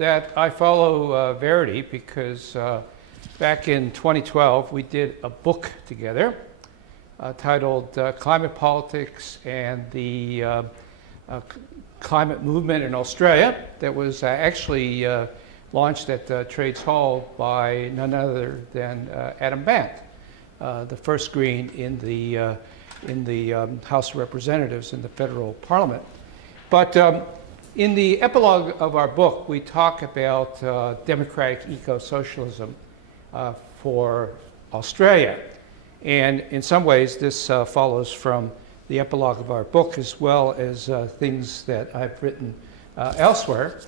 that I follow Verity because back in 2012 we did a book together titled Climate Politics and the Climate Movement in Australia that was actually launched at Trades Hall by none other than Adam Bandt, the first Green in the House of Representatives in the federal parliament. But in the epilogue of our book, we talk about Democratic Eco-Socialism for Australia. And in some ways, this follows from the epilogue of our book as well as things that I've written elsewhere.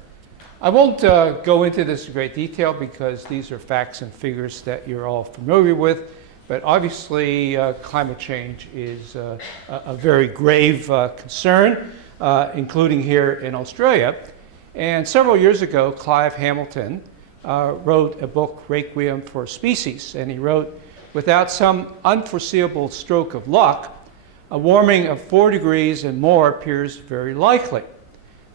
I won't go into this in great detail because these are facts and figures that you're all familiar with. But obviously, climate change is a very grave concern, including here in Australia. And several years ago, Clive Hamilton wrote a book, Requiem for Species. And he wrote, without some unforeseeable stroke of luck, a warming of 4 degrees and more appears very likely.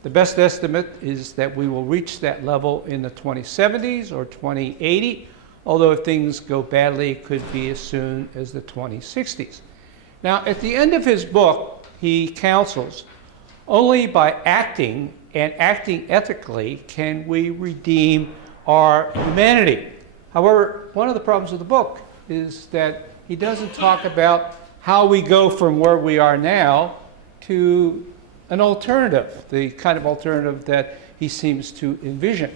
The best estimate is that we will reach that level in the 2070s or 2080, although if things go badly, it could be as soon as the 2060s. Now, at the end of his book, he counsels, only by acting and acting ethically can we redeem our humanity. However, one of the problems of the book is that he doesn't talk about how we go from where we are now to an alternative, the kind of alternative that he seems to envision.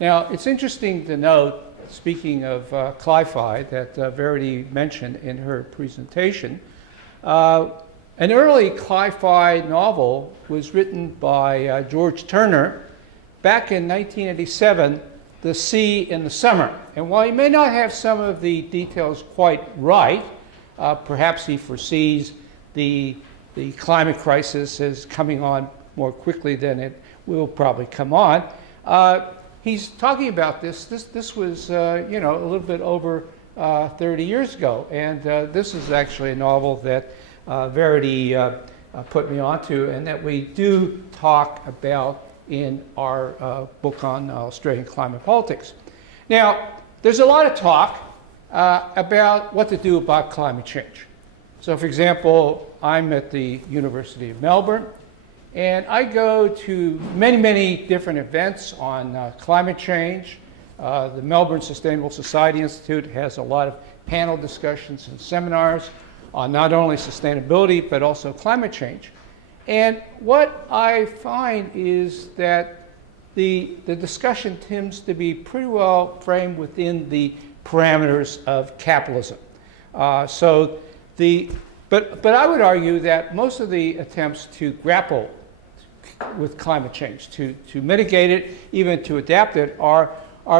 Now, it's interesting to note, speaking of cli-fi, that Verity mentioned in her presentation, an early cli-fi novel was written by George Turner back in 1987, The Sea in the Summer. And while he may not have some of the details quite right, perhaps he foresees the climate crisis is coming on more quickly than it will probably come on. He's talking about this. This was, a little bit over 30 years ago. And this is actually a novel that Verity put me onto and that we do talk about in our book on Australian climate politics. Now, there's a lot of talk about what to do about climate change. So, for example, I'm at the University of Melbourne, and I go to many, many different events on climate change. The Melbourne Sustainable Society Institute has a lot of panel discussions and seminars on not only sustainability, but also climate change. And what I find is that the discussion tends to be pretty well framed within the parameters of capitalism. But I would argue that most of the attempts to grapple with climate change, to mitigate it, even to adapt it, are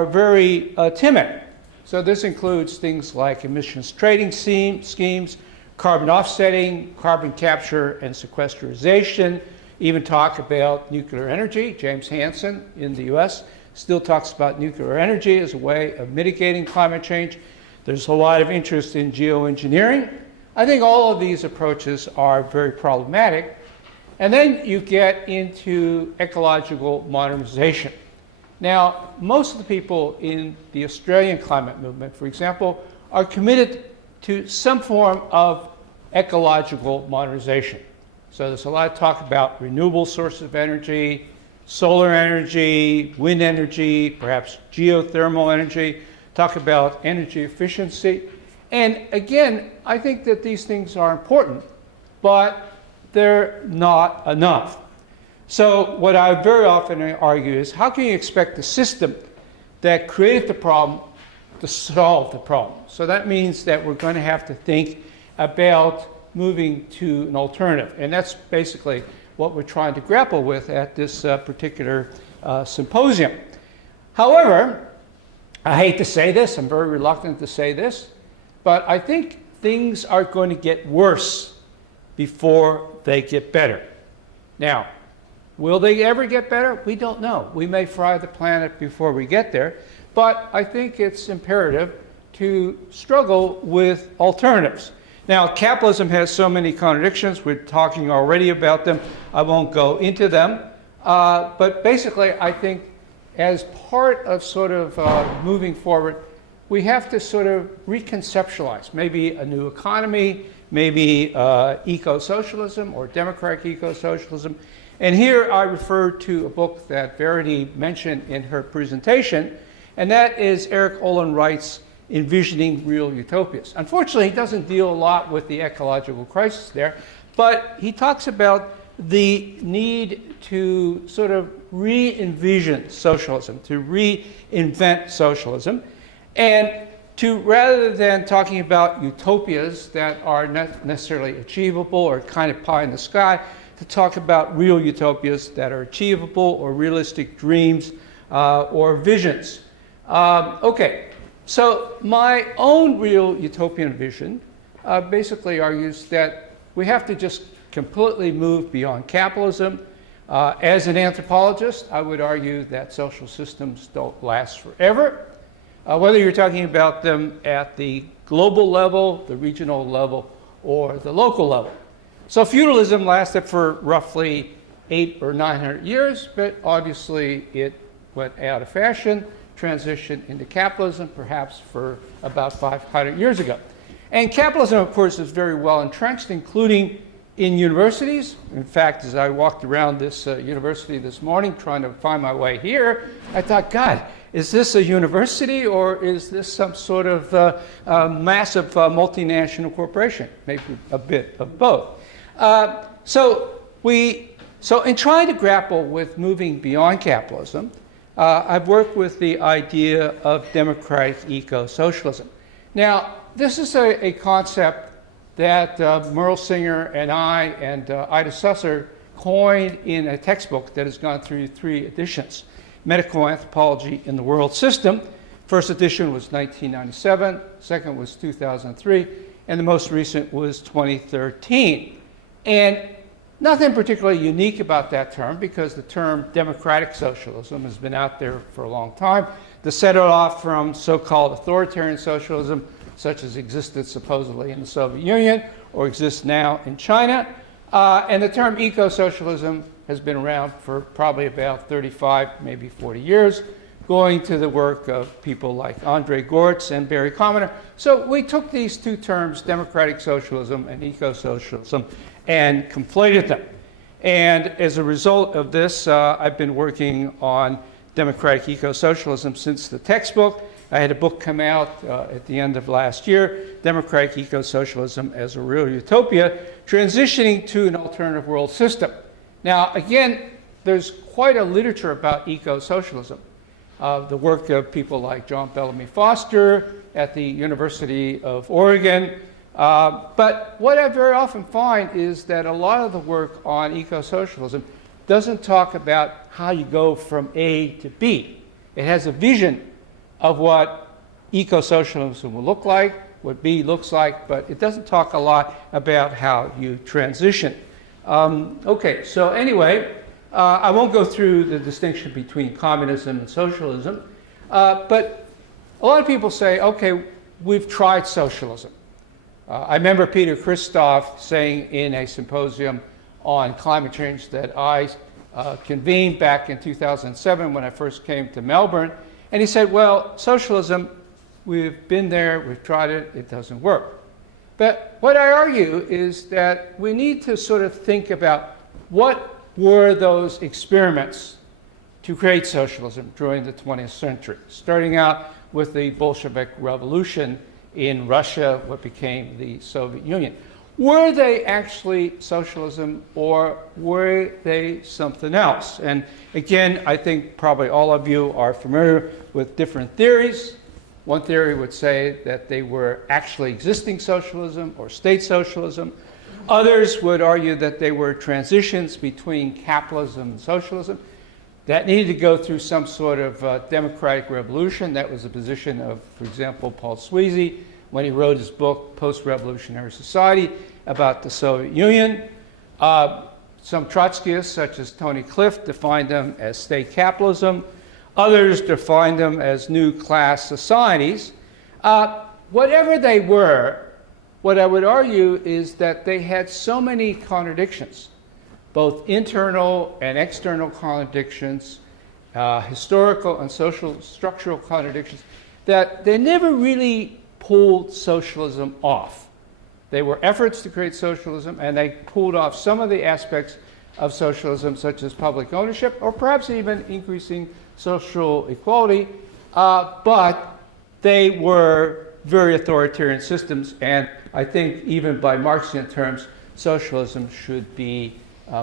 very timid. So this includes things like emissions trading schemes, carbon offsetting, carbon capture and sequestration, even talk about nuclear energy. James Hansen in the US still talks about nuclear energy as a way of mitigating climate change. There's a lot of interest in geoengineering. I think all of these approaches are very problematic. And then you get into ecological modernization. Now, most of the people in the Australian climate movement, for example, are committed to some form of ecological modernization. So there's a lot of talk about renewable sources of energy, solar energy, wind energy, perhaps geothermal energy, talk about energy efficiency. And again, I think that these things are important, but they're not enough. So what I very often argue is, how can you expect the system that created the problem to solve the problem? So that means that we're going to have to think about moving to an alternative. And that's basically what we're trying to grapple with at this particular symposium. However, I hate to say this, I'm very reluctant to say this, but I think things are going to get worse before they get better. Now, will they ever get better? We don't know. We may fry the planet before we get there, but I think it's imperative to struggle with alternatives. Now, capitalism has so many contradictions. We're talking already about them. I won't go into them. But basically, I think as part of sort of moving forward, we have to sort of reconceptualize maybe a new economy, maybe eco-socialism or democratic eco-socialism. And here I refer to a book that Verity mentioned in her presentation, and that is Eric Olin Wright's Envisioning Real Utopias. Unfortunately, he doesn't deal a lot with the ecological crisis there, but he talks about the need to sort of re-envision socialism, to reinvent socialism, and to, rather than talking about utopias that are not necessarily achievable or kind of pie in the sky, to talk about real utopias that are achievable or realistic dreams or visions. Okay, so my own real utopian vision basically argues that we have to just completely move beyond capitalism. As an anthropologist, I would argue that social systems don't last forever. Whether you're talking about them at the global level, the regional level, or the local level. So feudalism lasted for roughly 800 or 900 years, but obviously it went out of fashion, transitioned into capitalism perhaps for about 500 years ago. And capitalism, of course, is very well entrenched, including in universities. In fact, as I walked around this university this morning trying to find my way here, I thought, God, is this a university or is this some sort of massive multinational corporation? Maybe a bit of both. So in trying to grapple with moving beyond capitalism, I've worked with the idea of democratic eco-socialism. Now, this is a concept that Merrill Singer and I and Ida Susser coined in a textbook that has gone through 3 editions. Medical Anthropology in the World System. First edition was 1997, second was 2003, and the most recent was 2013. And nothing particularly unique about that term because the term democratic socialism has been out there for a long time. To set it off from so-called authoritarian socialism, such as existed supposedly in the Soviet Union or exists now in China. And the term eco-socialism has been around for probably about 35, maybe 40 years, going to the work of people like Andre Gortz and Barry Commoner. So we took these 2 terms, democratic socialism and eco-socialism, and conflated them. And as a result of this, I've been working on democratic eco-socialism since the textbook. I had a book come out at the end of last year, Democratic Eco-Socialism as a Real Utopia, transitioning to an alternative world system. Now, again, there's quite a literature about eco-socialism. The work of people like John Bellamy Foster at the University of Oregon. But what I very often find is that a lot of the work on eco-socialism doesn't talk about how you go from A to B. It has a vision of what eco-socialism will look like, what B looks like, but it doesn't talk a lot about how you transition. Okay, so anyway, I won't go through the distinction between communism and socialism, but a lot of people say, okay, we've tried socialism. I remember Peter Christoph saying in a symposium on climate change that I convened back in 2007 when I first came to Melbourne, and he said, well, socialism, we've been there, we've tried it, it doesn't work. But what I argue is that we need to sort of think about what were those experiments to create socialism during the 20th century, starting out with the Bolshevik Revolution in Russia, what became the Soviet Union. Were they actually socialism or were they something else? And again, I think probably all of you are familiar with different theories. One theory would say that they were actually existing socialism or state socialism. Others would argue that they were transitions between capitalism and socialism that needed to go through some sort of democratic revolution. That was the position of, for example, Paul Sweezy when he wrote his book, Post-Revolutionary Society, about the Soviet Union. Some Trotskyists, such as Tony Cliff, defined them as state capitalism. Others defined them as new class societies. Whatever they were, what I would argue is that they had so many contradictions, both internal and external contradictions, historical and social structural contradictions, that they never really pulled socialism off. They were efforts to create socialism, and they pulled off some of the aspects of socialism, such as public ownership, or perhaps even increasing social equality, but they were very authoritarian systems, and I think even by Marxian terms, socialism should be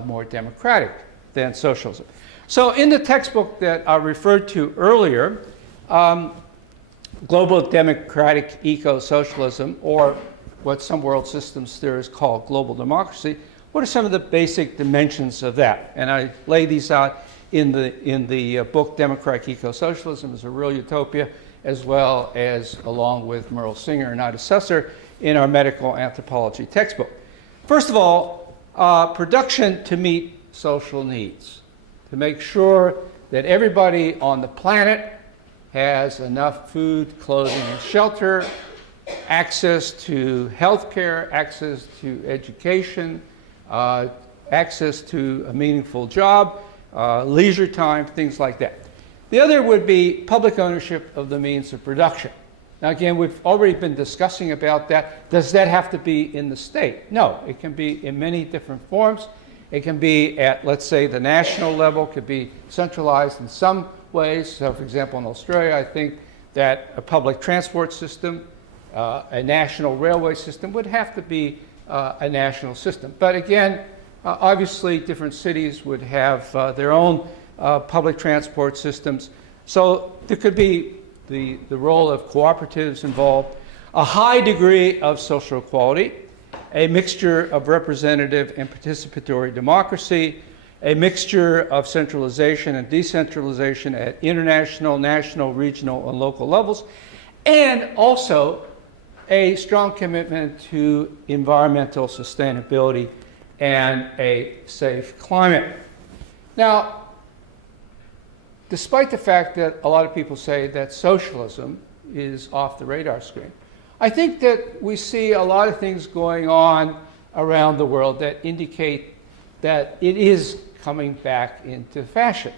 more democratic than socialism. So in the textbook that I referred to earlier, Global Democratic Eco-Socialism, or what some world systems theorists call global democracy, what are some of the basic dimensions of that? And I lay these out in the book Democratic Eco-Socialism as a Real Utopia, as well as along with Merrill Singer and Ida Susser in our medical anthropology textbook. First of all, production to meet social needs, to make sure that everybody on the planet has enough food, clothing, and shelter, access to health care, access to education, access to a meaningful job, leisure time, things like that. The other would be public ownership of the means of production. Now again, we've already been discussing about that. Does that have to be in the state? No, it can be in many different forms. It can be at, let's say, the national level, could be centralized in some ways. So for example, in Australia, I think that a public transport system, a national railway system would have to be a national system. But again, obviously different cities would have their own public transport systems. So there could be the role of cooperatives involved, a high degree of social equality, a mixture of representative and participatory democracy, a mixture of centralization and decentralization at international, national, regional, and local levels, and also a strong commitment to environmental sustainability and a safe climate. Now, despite the fact that a lot of people say that socialism is off the radar screen, I think that we see a lot of things going on around the world that indicate that it is coming back into fashion.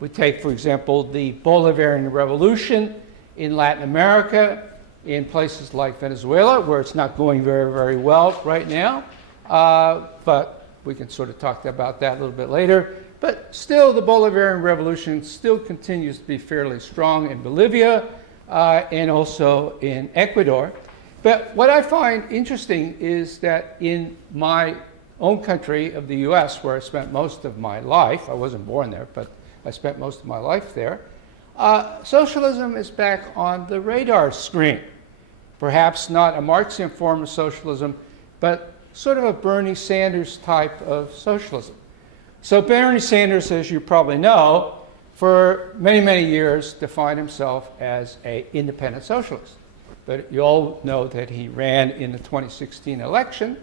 We take, for example, the Bolivarian Revolution in Latin America, in places like Venezuela, where it's not going very, very well right now. But we can sort of talk about that a little bit later. But still, the Bolivarian Revolution still continues to be fairly strong in Bolivia and also in Ecuador. But what I find interesting is that in my own country of the US, where I spent most of my life, I wasn't born there, but I spent most of my life there, socialism is back on the radar screen. Perhaps not a Marxian form of socialism, but sort of a Bernie Sanders type of socialism. So Bernie Sanders, as you probably know, for many, many years defined himself as an independent socialist. But you all know that he ran in the 2016 election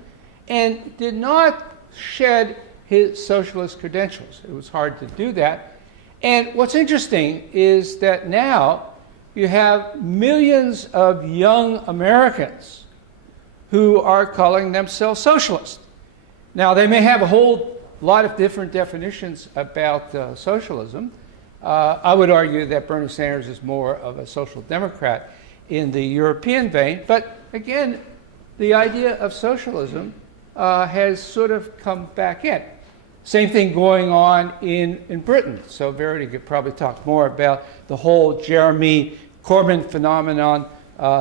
and did not shed his socialist credentials. It was hard to do that. And what's interesting is that now you have millions of young Americans who are calling themselves socialists. Now, they may have a whole lot of different definitions about socialism. I would argue that Bernie Sanders is more of a social democrat in the European vein, but again, the idea of socialism has sort of come back in. Same thing going on in Britain. So Verity could probably talk more about the whole Jeremy Corbyn phenomenon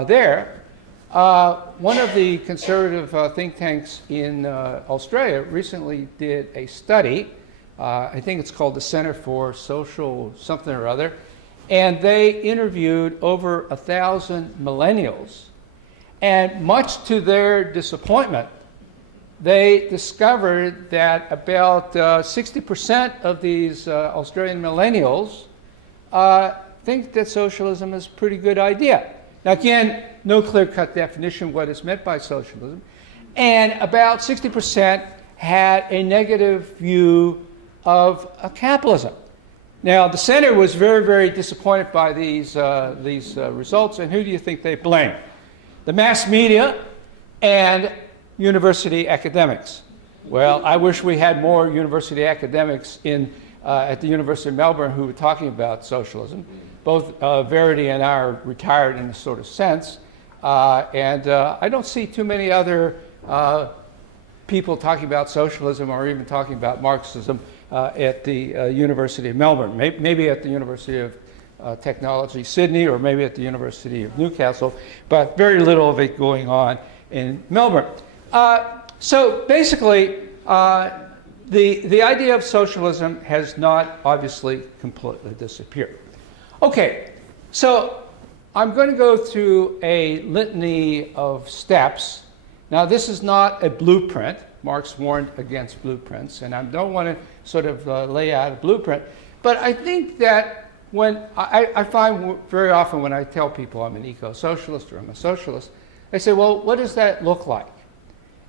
there. One of the conservative think tanks in Australia recently did a study. I think it's called the Center for Social something or other. And they interviewed over 1,000 millennials. And much to their disappointment, they discovered that about 60% of these Australian millennials think that socialism is a pretty good idea. Now again, no clear-cut definition of what is meant by socialism. And about 60% had a negative view of capitalism. Now, the center was very, very disappointed by these results, and who do you think they blame? The mass media and university academics. Well, I wish we had more university academics in at the University of Melbourne who were talking about socialism. Both Verity and I are retired in a sort of sense. I don't see too many other people talking about socialism or even talking about Marxism at the University of Melbourne. Maybe at the University of Technology, Sydney, or maybe at the University of Newcastle, but very little of it going on in Melbourne. So basically, the idea of socialism has not obviously completely disappeared. Okay, so I'm going to go through a litany of steps. Now, this is not a blueprint. Marx warned against blueprints, and I don't want to sort of lay out a blueprint. But I think that when I find very often when I tell people I'm an eco-socialist or I'm a socialist, they say, well, what does that look like?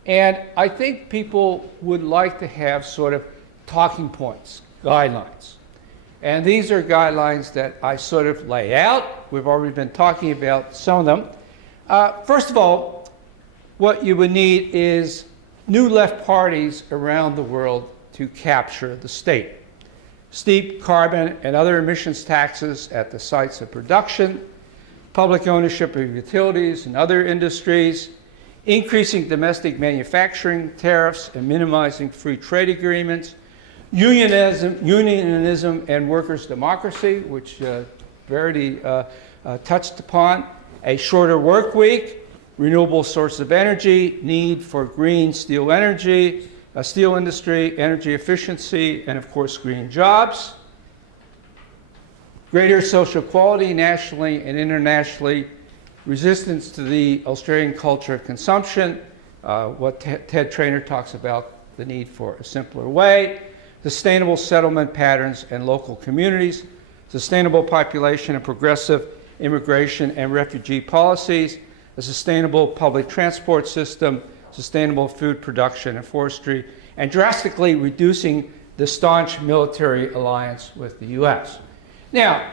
And I think people would like to have sort of talking points, guidelines. And these are guidelines that I sort of lay out. We've already been talking about some of them. First of all, what you would need is new left parties around the world to capture the state. Steep carbon and other emissions taxes at the sites of production, public ownership of utilities and other industries, increasing domestic manufacturing tariffs and minimizing free trade agreements, unionism and workers' democracy, which Verity touched upon, a shorter work week, renewable sources of energy, need for green steel energy, a steel industry, energy efficiency, and of course green jobs, greater social equality nationally and internationally, resistance to the Australian culture of consumption, what Ted Trainer talks about, the need for a simpler way, sustainable settlement patterns and local communities, sustainable population and progressive immigration and refugee policies, a sustainable public transport system, sustainable food production and forestry, and drastically reducing the staunch military alliance with the US. Now,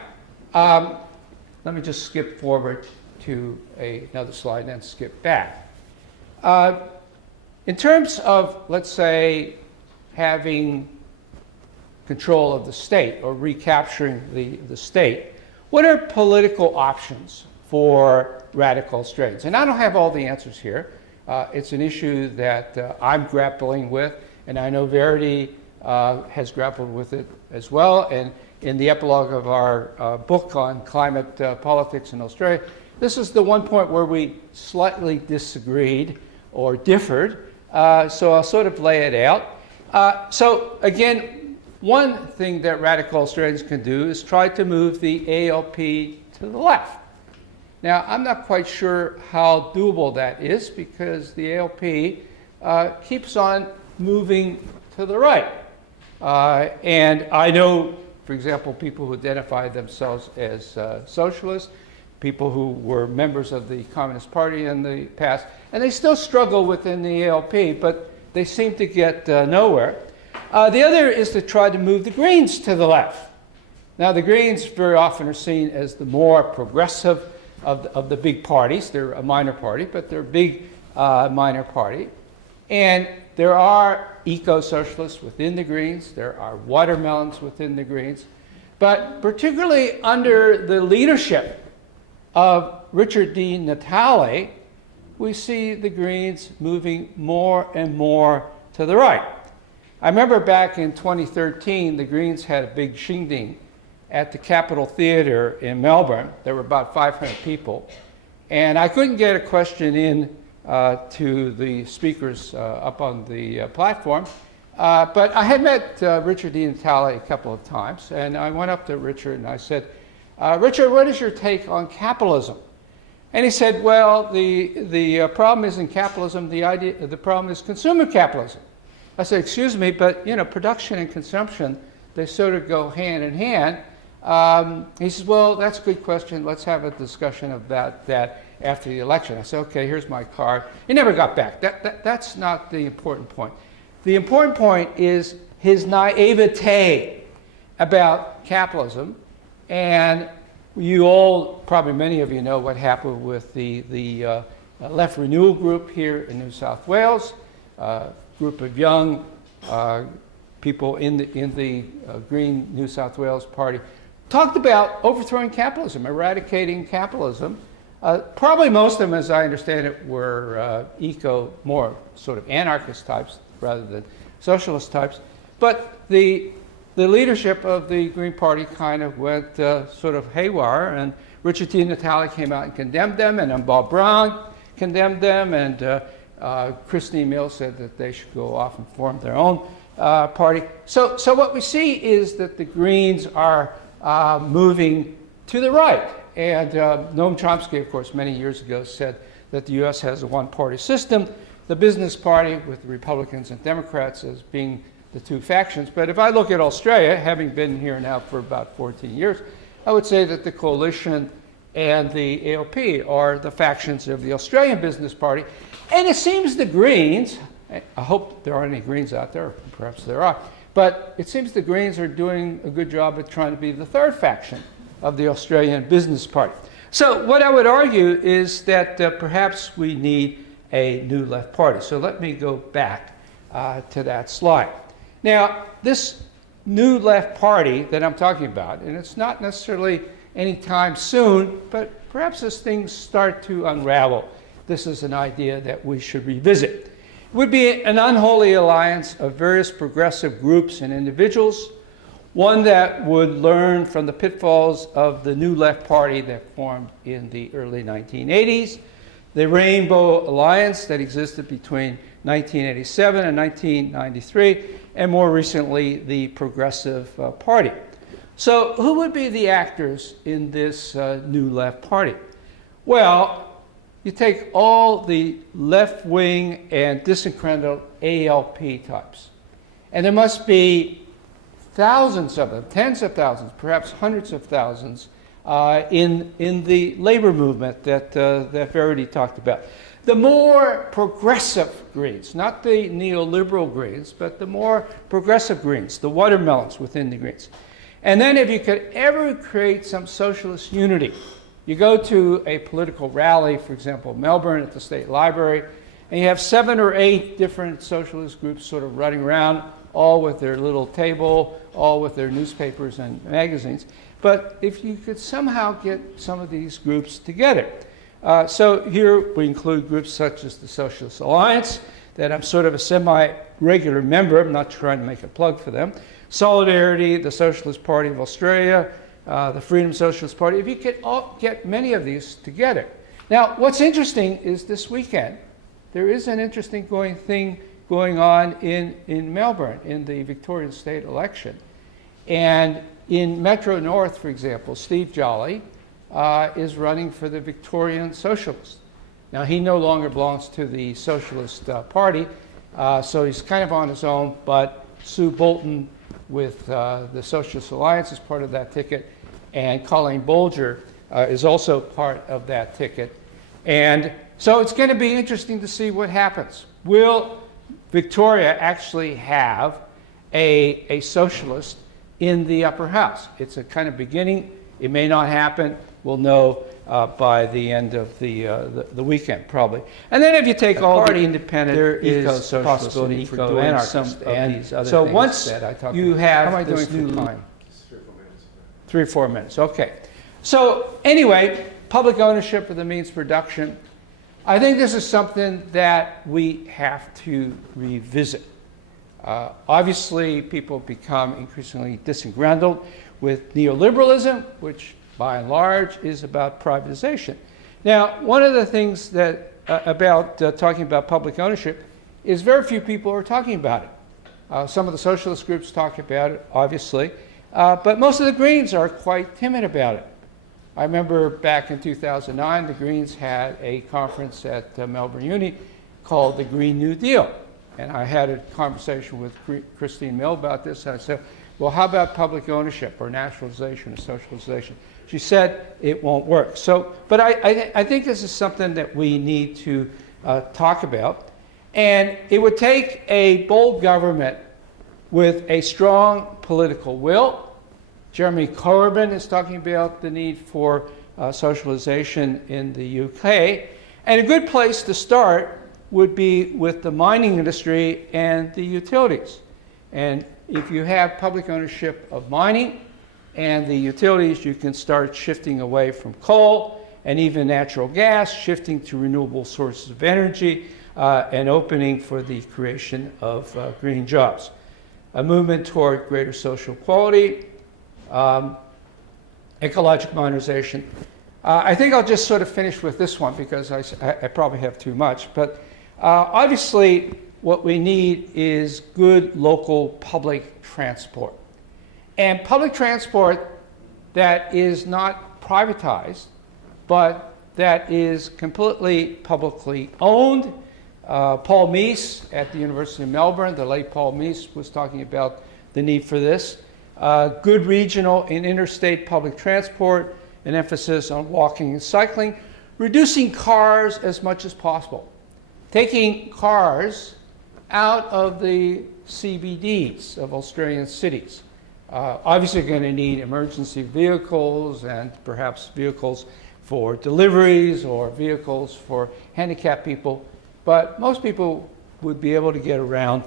let me just skip forward to another slide and then skip back. In terms of, let's say, having control of the state or recapturing the state, what are political options for radical Australians? And I don't have all the answers here. It's an issue that I'm grappling with, and I know Verity has grappled with it as well. And in the epilogue of our book on climate politics in Australia, this is the one point where we slightly disagreed or differed. So I'll sort of lay it out. So again, one thing that radical Australians can do is try to move the ALP to the left. Now, I'm not quite sure how doable that is because the ALP keeps on moving to the right. And I know, for example, people who identify themselves as socialists, people who were members of the Communist Party in the past, and they still struggle within the ALP, but they seem to get nowhere. The other is to try to move the Greens to the left. Now, the Greens very often are seen as the more progressive of the big parties. They're a minor party, but they're a big minor party. And there are eco-socialists within the Greens. There are watermelons within the Greens. But particularly under the leadership of Richard D. Natale, we see the Greens moving more and more to the right. I remember back in 2013, the Greens had a big shindig at the Capitol Theatre in Melbourne. There were about 500 people. And I couldn't get a question in to the speakers up on the platform. But I had met Richard D. Natale a couple of times. And I went up to Richard and I said, Richard, what is your take on capitalism? And he said, well, the problem isn't capitalism. The problem is consumer capitalism. I said, excuse me, but production and consumption, they sort of go hand in hand. He says, well, that's a good question. Let's have a discussion about that after the election. I said, okay, here's my card. He never got back. That's not the important point. The important point is his naivete about capitalism. And you all, probably many of you know what happened with the Left Renewal group here in New South Wales, group of young people in the Green New South Wales Party, talked about overthrowing capitalism, eradicating capitalism. Probably most of them, as I understand it, were more sort of anarchist types rather than socialist types. But the leadership of the Green Party kind of went sort of haywire, and Richard T. Natale came out and condemned them, and then Bob Brown condemned them, and Christine Mills said that they should go off and form their own party. So what we see is that the Greens are moving to the right. And Noam Chomsky, of course, many years ago said that the U.S. has a one-party system, the business party with the Republicans and Democrats as being the two factions. But if I look at Australia, having been here now for about 14 years, I would say that the coalition and the ALP are the factions of the Australian Business Party. And it seems the Greens, I hope there aren't any Greens out there, perhaps there are, but it seems the Greens are doing a good job at trying to be the third faction of the Australian Business Party. So what I would argue is that perhaps we need a new left party. So let me go back to that slide. Now, this new left party that I'm talking about, and it's not necessarily anytime soon, but perhaps as things start to unravel, this is an idea that we should revisit. It would be an unholy alliance of various progressive groups and individuals, one that would learn from the pitfalls of the new left party that formed in the early 1980s, the Rainbow Alliance that existed between 1987 and 1993, and more recently, the Progressive Party. So who would be the actors in this new left party? Well, you take all the left-wing and disenfranchised ALP types, and there must be thousands of them, tens of thousands, perhaps hundreds of thousands in the labor movement that Verity talked about. The more progressive Greens, not the neoliberal Greens, but the more progressive Greens, the watermelons within the Greens. And then if you could ever create some socialist unity, you go to a political rally, for example, Melbourne at the State Library, and you have 7 or 8 different socialist groups sort of running around, all with their little table, all with their newspapers and magazines. But if you could somehow get some of these groups together. So here we include groups such as the Socialist Alliance, that I'm sort of a semi-regular member. I'm not trying to make a plug for them. Solidarity, the Socialist Party of Australia, the Freedom Socialist Party. If you could all get many of these together. Now, what's interesting is this weekend, there is an interesting thing going on in Melbourne in the Victorian state election. And in Metro North, for example, Steve Jolly is running for the Victorian Socialists. Now, he no longer belongs to the Socialist Party, so he's kind of on his own, but Sue Bolton with the Socialist Alliance is part of that ticket, and Colleen Bolger is also part of that ticket. And so it's going to be interesting to see what happens. Will Victoria actually have a socialist in the upper house? It's a kind of beginning. It may not happen. We'll know by the end of the weekend, probably. And then if you take all the independent, there is possibility for doing some of these other things once that I talked you about. Have how am I this doing new time? 3 or 4 minutes. 3 or 4 minutes, okay. So anyway, public ownership of the means of production. I think this is something that we have to revisit. Obviously, people become increasingly disgruntled with neoliberalism, which by and large is about privatization. Now, one of the things that about talking about public ownership is very few people are talking about it. Some of the socialist groups talk about it, obviously, but most of the Greens are quite timid about it. I remember back in 2009, the Greens had a conference at Melbourne Uni called the Green New Deal. And I had a conversation with Christine Mill about this. And I said, well, how about public ownership or nationalization or socialization? She said it won't work. So, but I think this is something that we need to talk about. And it would take a bold government with a strong political will. Jeremy Corbyn is talking about the need for socialization in the UK. And a good place to start would be with the mining industry and the utilities. And if you have public ownership of mining and the utilities, you can start shifting away from coal and even natural gas, shifting to renewable sources of energy, and opening for the creation of green jobs. A movement toward greater social equality, ecological modernization. I think I'll just sort of finish with this one because I probably have too much. But obviously, what we need is good local public transport. And public transport that is not privatized, but that is completely publicly owned. Paul Meese at the University of Melbourne, the late Paul Meese, was talking about the need for this. Good regional and interstate public transport, an emphasis on walking and cycling, reducing cars as much as possible, taking cars out of the CBDs of Australian cities. Obviously going to need emergency vehicles and perhaps vehicles for deliveries or vehicles for handicapped people, but most people would be able to get around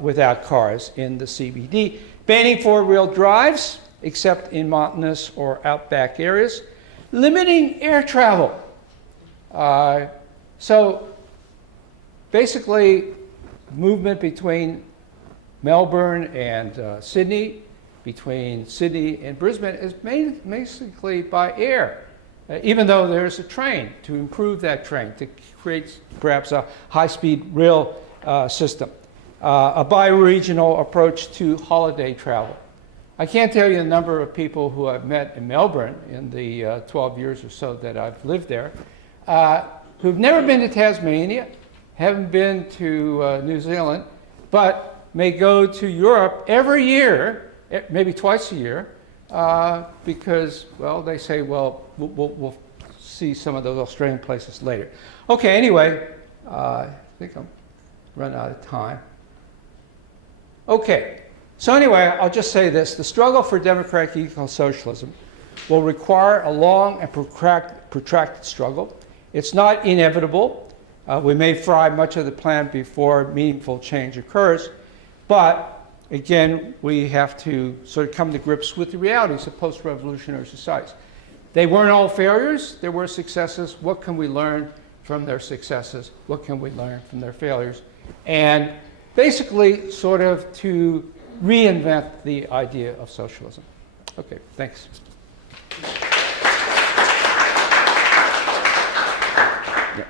without cars in the CBD. Banning four-wheel drives, except in mountainous or outback areas. Limiting air travel. So basically, movement between Melbourne and Sydney, between Sydney and Brisbane is made basically by air, even though there's a train to improve that train, to create perhaps a high-speed rail system. A bioregional approach to holiday travel. I can't tell you the number of people who I've met in Melbourne in the 12 years or so that I've lived there, who've never been to Tasmania, haven't been to New Zealand, but may go to Europe every year, maybe twice a year, because, well, they say, well, we'll see some of those Australian places later. Okay, anyway, I think I'm running out of time. Okay, so anyway, I'll just say this. The struggle for democratic eco-socialism will require a long and protracted struggle. It's not inevitable. We may fry much of the plan before meaningful change occurs, but again, we have to sort of come to grips with the realities of post-revolutionary societies. They weren't all failures, there were successes. What can we learn from their successes? What can we learn from their failures? And basically sort of to reinvent the idea of socialism. Okay, thanks. Yeah,